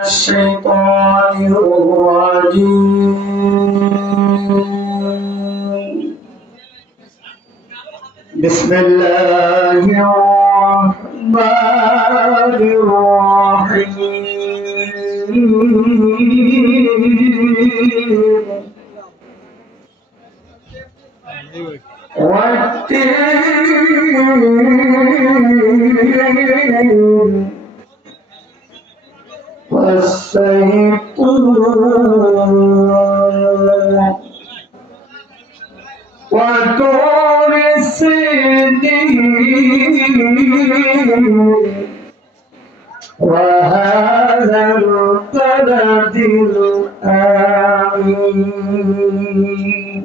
الشيطان الرجيم بسم الله الرحمن الرحيم والتين والزيتون وطور سينين وهذا البلد الآمين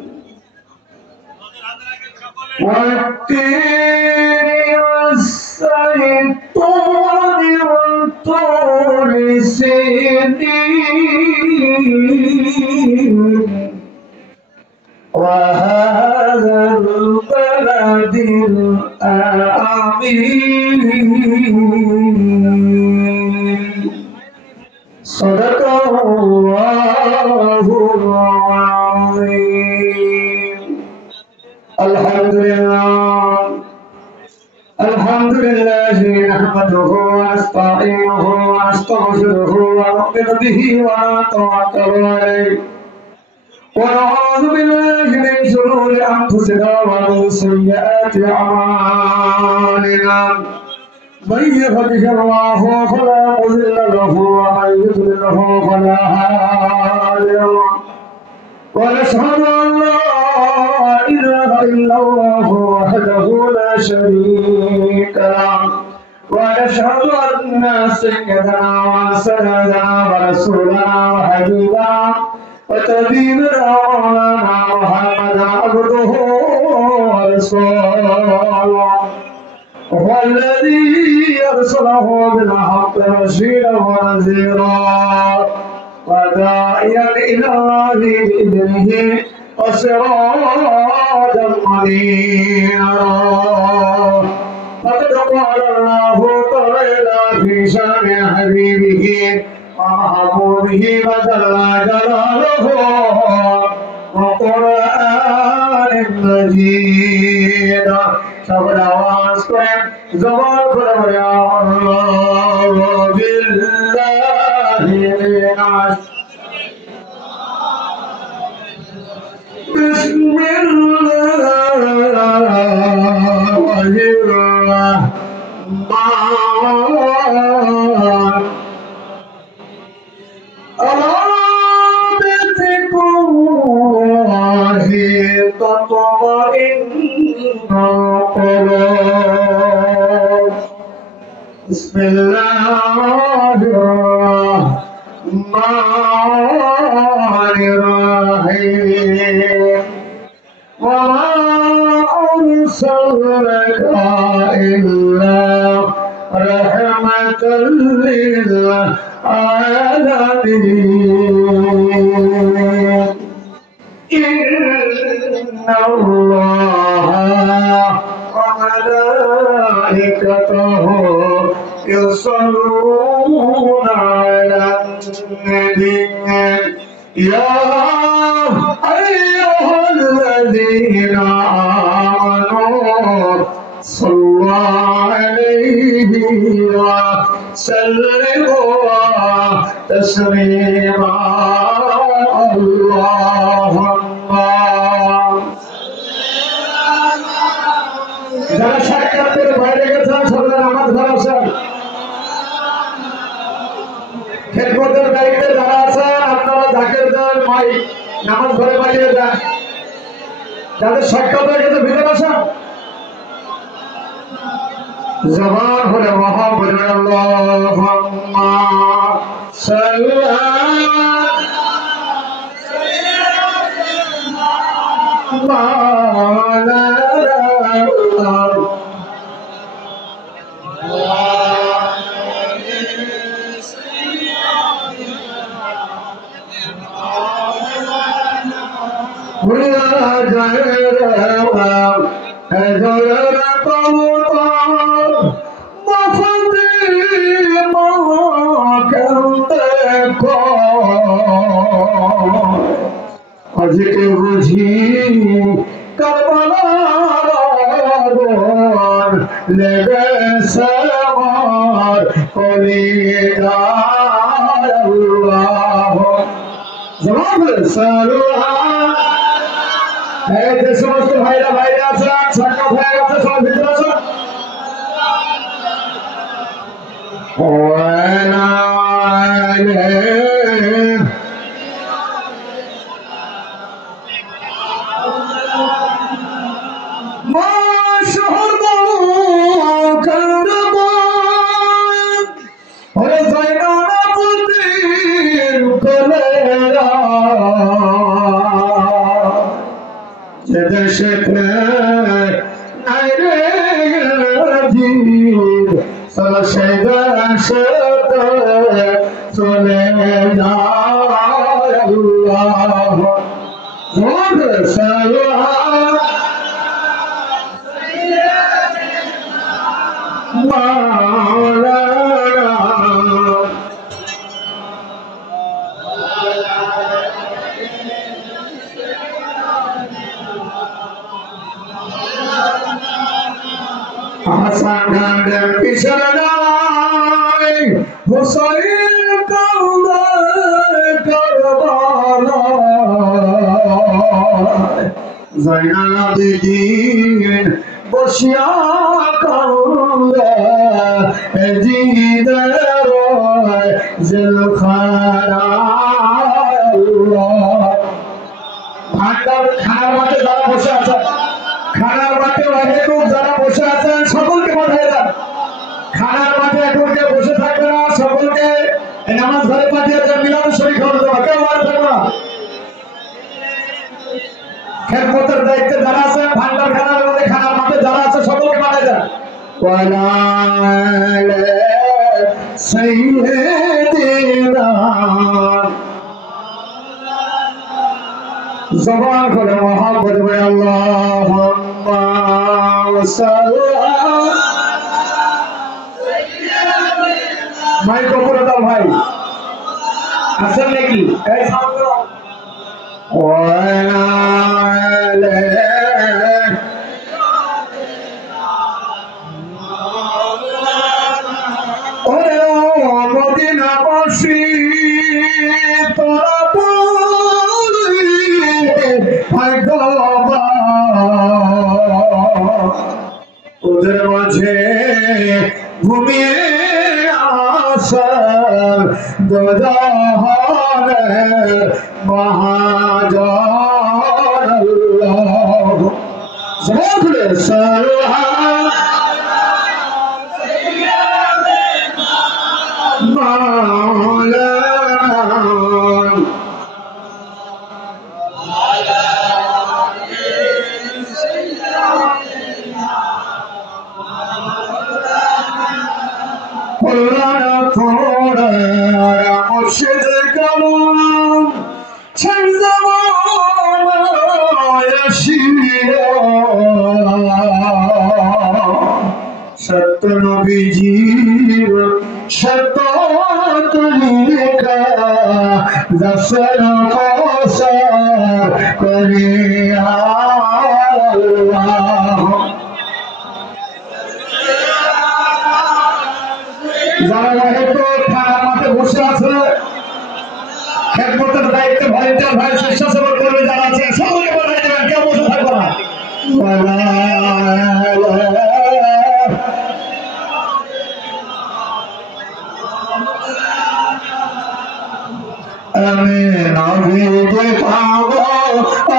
والتين والزيتون وطور سينين وهذا البلد الآمين صدق الله العظيم الحمد لله نحمده ونستعينه ونستغفره ونؤمن به ونتوكل عليه ونعوذ بالله من شرور أنفسنا ومن سيئات أعمالنا من يهده الله فلا مضل له ومن يضلله فلا هادي له ونشهد أن لا إله إلا الله وحده لا شريك له ونشهد أن سيدنا وسندنا ورسولنا وحبيبنا وطبيبنا مولانا محمدا عبده ورسوله هو الذي أرسله بالحق بشيرا ونذيرا وداعيا إلى الله بإذنه وسراجا منيرا فقد قال الله تعالى في شأن حبيبه ومحبوبه وجل جلاله وقرآن مجيد سبحان आवाज करें जबान पर या अल्लाह बिल्लाहि मिनाश बिस्मिल्लाहिर्रहमान Bismillahirrahmanirrahim. Wa ma arsalnaka illa rahmatan lil alamin. Inna Allah wa malaikatahu يصلون على النبي يا أيها الذين آمنوا صلوا عليه وسلموا تسليما اللهم যারা সাক্ষাতের বাইরে গেছেন সবাই নামাজ পড়াছেন খেদমতের দায়িত্বে যারা আছেন আপনারা জাকের দেন মাই নামাজ ঘরে বাড়িয়ে দেন যাদের সাক্ষাৎ হয়ে গেছে ভিতরে আসেন জবান হলে মোহাম্মদ আল্লাহুম্মা সাল্লাল্লাহু আজকে বুঝি কারবালার আগুন লেগেছে আমার কলিজায় আল্লাহ জবাব সালাম। এই যে সমস্ত ভাইরা আছে সাক্ষাৎ হয়ে গেছে সব ভিতরে আছে। চলে হুসাইন কান্দে কারবালায় জয়নাল আবেদীন বসিয়া কান্দে জিদের জেলখানায় ভান্ডার খানার মাঠে যারা বসে আছেন, খানার মাঠে অনেক লোক যারা বসে আছেন সকলকে পাঠিয়ে দেন। খানার মাঠে এখন কেউ বসে থাকবে না, সকলকে নামাজ ঘরে পাঠিয়ে দেন। মিলাদ শরীফ খাওয়া দেওয়া কেউ মারা থাকবে না। খেদমতের দায়িত্বে যারা আছে ভান্ডার খানার মধ্যে খানার মাঠে যারা আছে সকলকে পাঠিয়ে দেন। জবান করে মহাব্বত করে আল্লাহুম্মা সাল্লাল্লাহু মাইক উপরে দাও ভাই, আছেন নাকি? এই ছাত্র ওরে মদিনাবাসী তোরা ওদের মাঝে ঘুমিয়ে আসার দোজাহানের মহাজন আল্লাহ সাল্লাল্লাহু মাওলানা মুর্শিদ কালাম সত্য নবীজির সত্য তরিকা দর্শন কৌশল করিয়া যারা হয়তো খানার মাঠে বসে আছে খেদমতের দায়িত্বে ভলেন্টিয়ার ভাই স্বেচ্ছাসেবক কর্মী যারা আছে সকলকে পাঠিয়ে দেবেন, কেউ বসে থাকবে না। আমি নবীকে পাগল,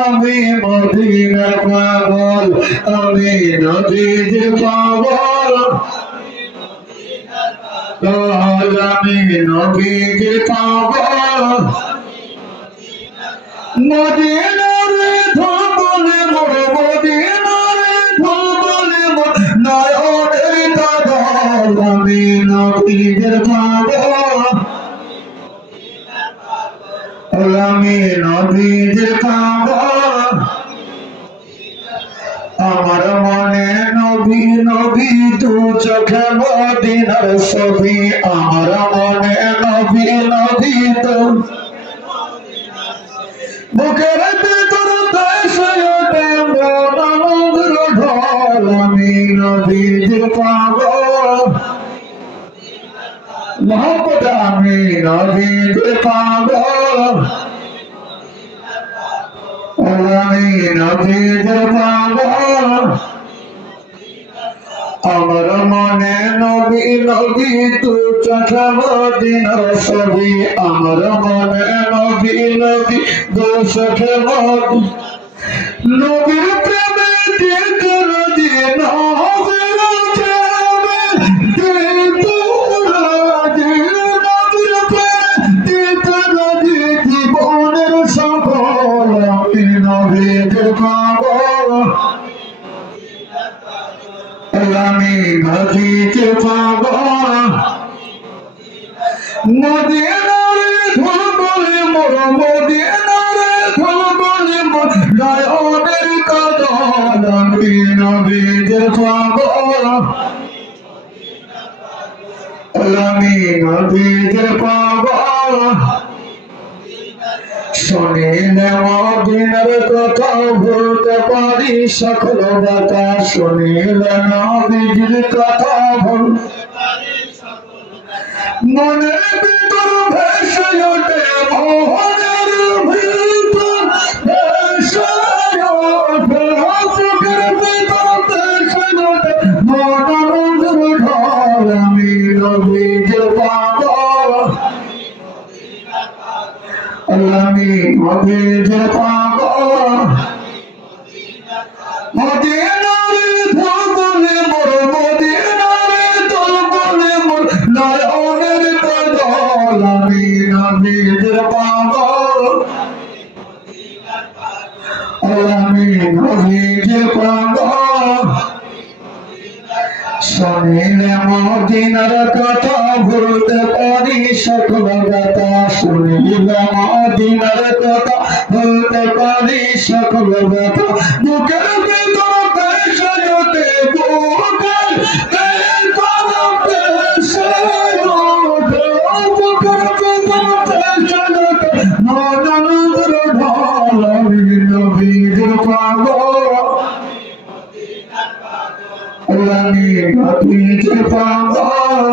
আমি মদিনার পাগল, আমি নবীকে পাগল, আমি নবীকে পাগল, মদিনার ধবলে মোর, মদিনার ধবলে মোর নয়নের কাজল, আমি নবীকে পাগল, আমি নবীকে পাগল, আমার মনে নবী নবী তু চোখে মদিনার ছবি, আমার মনে নবী নবী তু বুকের ভিতর ভেসে ওঠে মন আনন্দের ঢল আমি নবীজির পাগল মোহাম্মদ আমি নবীজির পাগল আমি নবীজির পাগল আমার মনে নবী নবী তু চোখে মদিনার ছবি আমার মনে নবী নবী দু চোখে নবীর প্রেমে দিতে রাজি নবীর প্রেমে দিতে রাজি নবীর প্রেমে দিতে রাজি জীবনের সকল আমি নবীর পাগল আমি নবীকে পাগল মদিনারে ধুল বলে মোর মদিনারে ধুল বলে মোর নয়নের কাজল আমি নবীকে পাগল আমি নবীকে পাগল শুনিলে মদিনার কথা ভুলতে পারি সকল কথা শুনিলে নবীজির কথা ভুলতে পারি মনের ভিতর ভেসে ওঠে মোহনের ভিতর ভেসে ওঠে বুকের ভিতর ভেসে ওঠে মন আনন্দের ঢল আমি নবীজির পাগল আমি নবীজির পাগল মদিনারে ধুল বলে মোর মদিনারে ধুল বলে মোর নয়নের কাজল আমি নবীজির পাগল আমি নবীজির পাগল শুনিলে মদিনার কথা ভুলতে পারি সকল কথা শুনিলে মদিনার কথা ভুলতে পারি সকল কথা বুকের ভিতর ভেসে ওঠে বুকের ভিতর ভেসে ওঠে বুকের ভিতর ভেসে ওঠে মন আনন্দের ঢল আমি নবীজির পাগল আমি নবীজির পাগল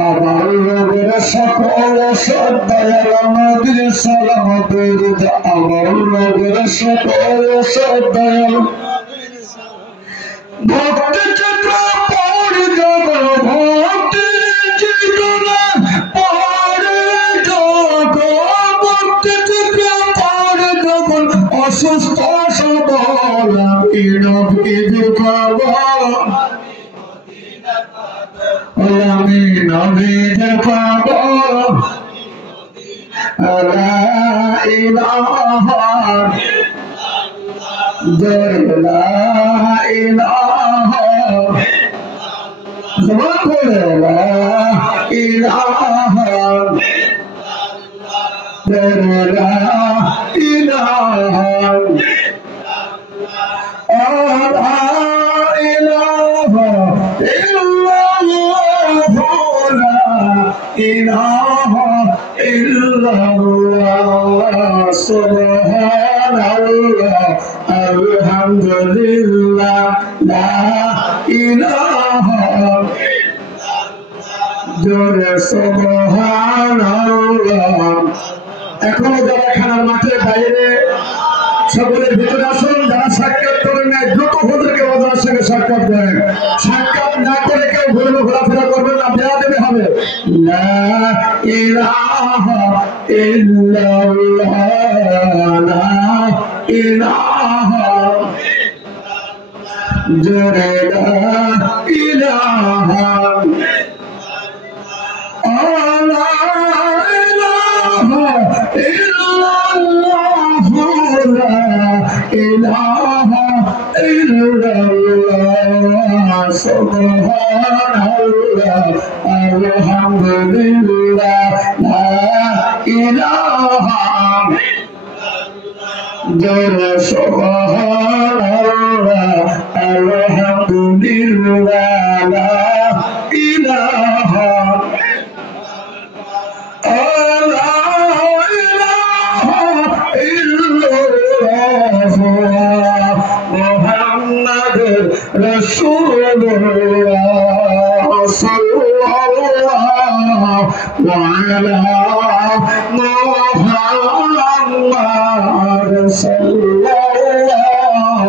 আমার রবের সকল সদদয়াল নবীর সালাম দরুদ আমার রবের সকল সদদয়াল ভক্তি চিত্র পড়ে যাব ভক্তি চিত্র পড়ে যাব ভক্তি চিত্র পড়ে যাব অসুস্থ সবল আমি নবীজির পাগল আমি নবীজির পাগল লা ইলাহা ইল্লাল্লাহ লা ইলাহা জবান করে লা ইলাহা ইল্লাল্লাহ লা ইলাহা ইলাহা ইল্লাল্লাহ সুবহানাল্লাহ আলহামদুলিল্লাহ লা ইলাহা জোরে সুবহানাল্লাহ এখনো যারা খানার মাঠে বাইরে সকলের ভিতরে আসুন যারা সাক্ষাৎ করেন না দ্রুত হুজুরকে ওদের সঙ্গে সাক্ষাৎ করেন সাক্ষাৎ না করে কেউ ঘুরে ঘোরাফেরা করবেন না দেয়া দেবে হবে লা ইলাহা ইল্লাল্লাহ লা ইলাহা জোরে লা ইলাহা ইলাহা ইল্লাল্লাহ সুবহানাল্লাহ আলহামদুলিল্লাহ লা ইলাহা জোরে সুবহানাল্লাহ আলহামদুলিল্লাহ লা ইলাহা وعلى محمد صلى الله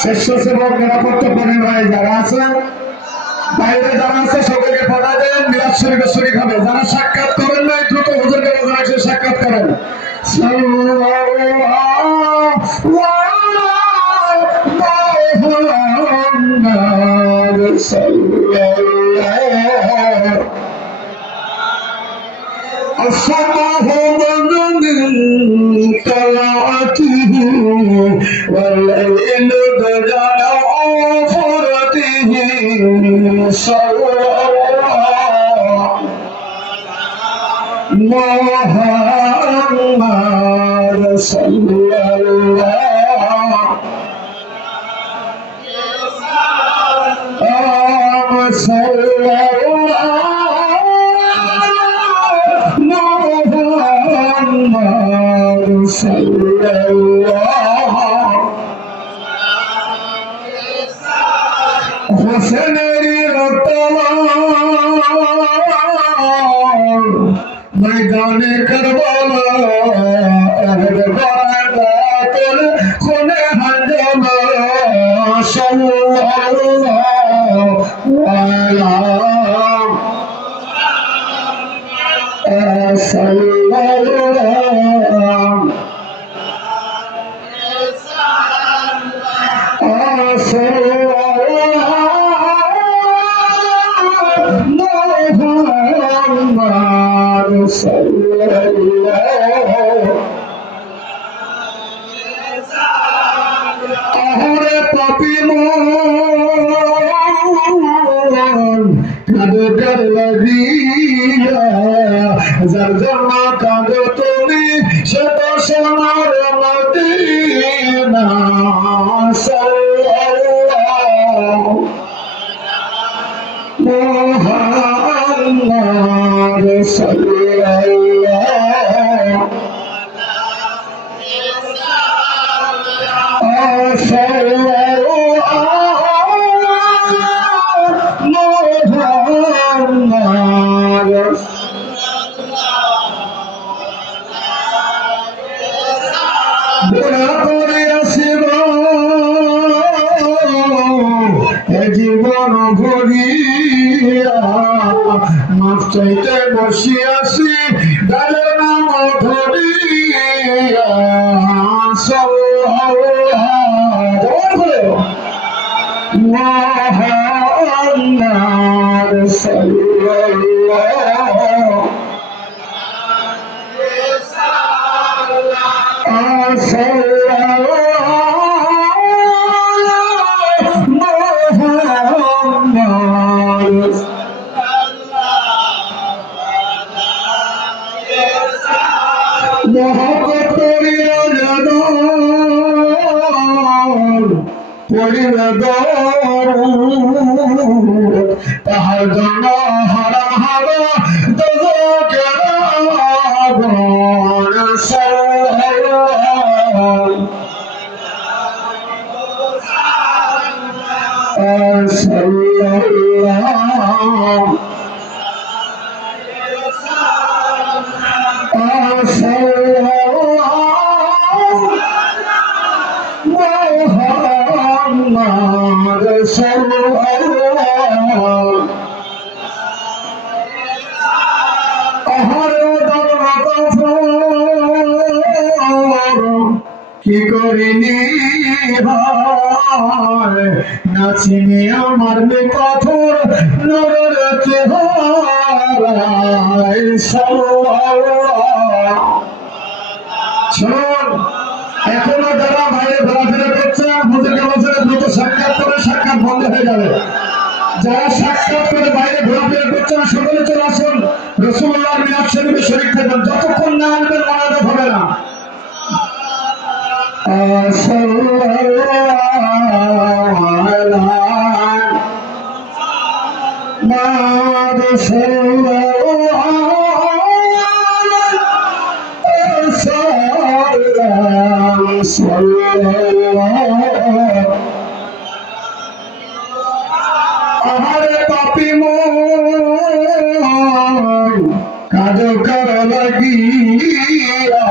স্বেচ্ছাসেবক নিরাপত্তা কর্মী ভাই যারা আছে বাইরে যারা আছে সকলকে পাঠা দেন মিলাদ শরীফে শরীক হবে যারা সাক্ষাৎ করেন নাই দ্রুত হুজুরকে বলবেন এসে সাক্ষাৎ করেন الصباح من طلعته والليل بدا فرته صلى الله محمد صلى الله صلى محمد صلى الله حسنری رتوان میدان کربلا اہل برادر خون ہنجم صلی اللہ علیہ صلی اللہ محمد صلی اللہ আহরে পাপী মন কাঁদো কার লাগিয়া যার জন্য কাঁদো তুমি সে তো সোনার মদিনা সাল্লাল্লাহু মুহাম্মদ সাল্লাল্লাহু জীবন ভরিয়া মাফ চাইতে বসিয়াছি ডালে নাম ধরিয়া محمد صلى الله তাহার জন্য হারাম হারা দোজখের আগুন কি করিনি নাচিনি আমার পাথর নরের চেহারায় শোন এখনো যারা বাইরে ঘোরাফেরা করছেন হুজুরকে বলছেন দ্রুত সাক্ষাৎ করে সাক্ষাৎ বন্ধ হয়ে যাবে যারা সাক্ষাৎ করে বাইরে ঘোরাফেরা করছেন সকলে চলে আসুন রাসূলুল্লাহর মিলাদ শরীফে শরীক থাকবেন যতক্ষণ না আনবেন মনাজাত হবে না আমার ওরে পাপি মন কাঁদো কারো লাগিয়া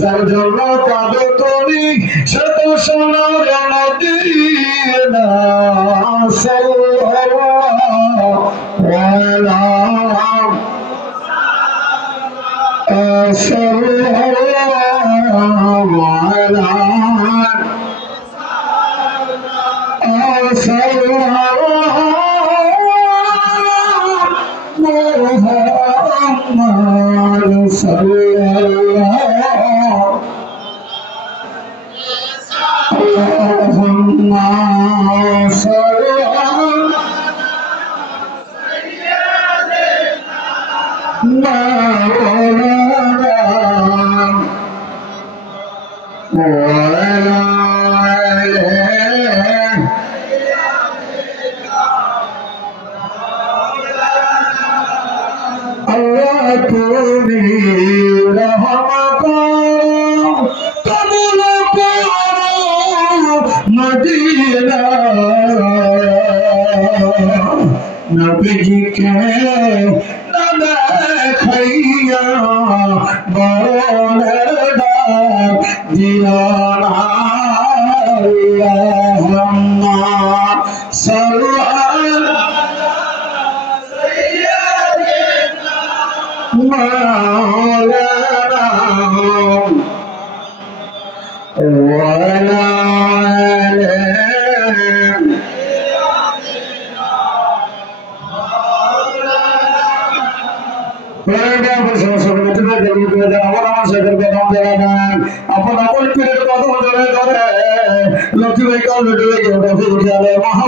যার জন্য কাঁদো তুমি সে তো সোনার মদিনা সাল্লাল্লাহু नबी के खैया दीवाना लक्ष्मी भाई